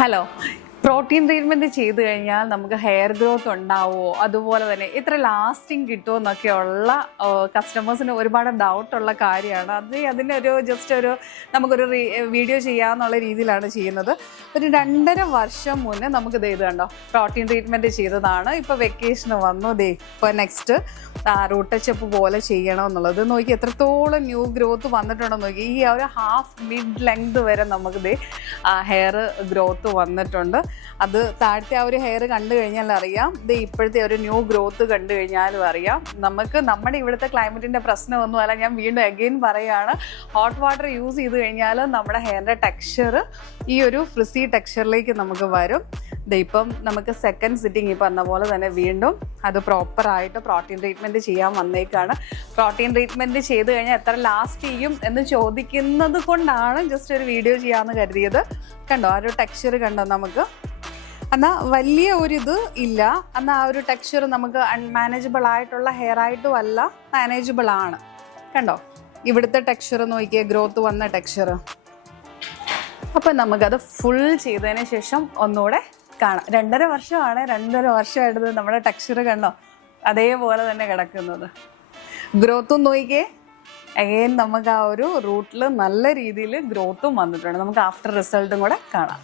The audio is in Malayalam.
ഹലോ, പ്രോട്ടീൻ ട്രീറ്റ്മെൻറ്റ് ചെയ്ത് കഴിഞ്ഞാൽ നമുക്ക് ഹെയർ ഗ്രോത്ത് ഉണ്ടാവുമോ, അതുപോലെ തന്നെ ഇത്ര ലാസ്റ്റിംഗ് കിട്ടുമോ എന്നൊക്കെയുള്ള കസ്റ്റമേഴ്സിന് ഒരുപാട് ഡൗട്ടുള്ള കാര്യമാണ്. അതിൻ്റെ ഒരു നമുക്കൊരു വീഡിയോ ചെയ്യാമെന്നുള്ള രീതിയിലാണ് ചെയ്യുന്നത്. ഒരു 2.5 വർഷം മുന്നേ നമുക്കിത് കണ്ടോ പ്രോട്ടീൻ ട്രീറ്റ്മെൻറ്റ് ചെയ്തതാണ്. ഇപ്പോൾ വെക്കേഷന് വന്നു. ഇപ്പോൾ നെക്സ്റ്റ് റൂട്ട് ടച്ചപ്പ് പോലെ ചെയ്യണമെന്നുള്ളത് നോക്കി എത്രത്തോളം ന്യൂ ഗ്രോത്ത് വന്നിട്ടുണ്ടോ നോക്കി. ഈ ഒരു ഹാഫ് മിഡ് ലെങ്ത് വരെ നമുക്ക് ഹെയർ ഗ്രോത്ത് വന്നിട്ടുണ്ട്. അത് താഴത്തെ ആ ഒരു ഹെയർ കണ്ടു കഴിഞ്ഞാൽ അറിയാം, ഇപ്പോഴത്തെ ഒരു ന്യൂ ഗ്രോത്ത് കണ്ടു കഴിഞ്ഞാലും അറിയാം. നമ്മുടെ ഇവിടുത്തെ ക്ലൈമറ്റിൻ്റെ പ്രശ്നമൊന്നുമല്ല. ഞാൻ വീണ്ടും അഗെയിൻ പറയുകയാണ്, ഹോട്ട് വാട്ടർ യൂസ് ചെയ്ത് കഴിഞ്ഞാൽ നമ്മുടെ ഹെയറിൻ്റെ ടെക്സ്ചർ ഈ ഒരു ഫ്രിസി ടെക്സ്ചറിലേക്ക് നമുക്ക് വരും. ഇപ്പം നമുക്ക് സെക്കൻഡ് സിറ്റിംഗ് ഈ പറഞ്ഞ പോലെ തന്നെ വീണ്ടും അത് പ്രോപ്പറായിട്ട് പ്രോട്ടീൻ ട്രീറ്റ്മെൻറ്റ് ചെയ്യാൻ വന്നേക്കാണ്. പ്രോട്ടീൻ ട്രീറ്റ്മെൻറ്റ് ചെയ്ത് കഴിഞ്ഞാൽ എത്ര ലാസ്റ്റ് ചെയ്യും എന്ന് ചോദിക്കുന്നത് കൊണ്ടാണ് ജസ്റ്റ് ഒരു വീഡിയോ ചെയ്യാമെന്ന് കരുതിയത്. കണ്ടോ ആ ഒരു ടെക്സ്ചർ കണ്ടോ നമുക്ക്. എന്നാൽ വലിയ ഒരിത് ഇല്ല. എന്നാൽ ആ ഒരു ടെക്സ്ചർ നമുക്ക് അൺമാനേജബിൾ ആയിട്ടുള്ള ഹെയർ ആയിട്ടും അല്ല, മാനേജബിൾ ആണ്. കണ്ടോ ഇവിടുത്തെ ടെക്സ്ചർ നോക്കിയേ, ഗ്രോത്ത് വന്ന ടെക്സ്ചർ. അപ്പം നമുക്കത് ഫുൾ ചെയ്തതിന് ശേഷം ഒന്നുകൂടെ കാണാം. 2.5 വർഷമാണ്. 2.5 വർഷമായിട്ട് നമ്മുടെ ടെക്സ്ചർ കണ്ടോ അതേപോലെ തന്നെ കിടക്കുന്നത്. ഗ്രോത്തും നോക്കിയേ, അഗെയിൻ നമുക്ക് ആ ഒരു റൂട്ടിൽ നല്ല രീതിയിൽ ഗ്രോത്തും വന്നിട്ടുണ്ട്. നമുക്ക് ആഫ്റ്റർ റിസൾട്ടും കൂടെ കാണാം.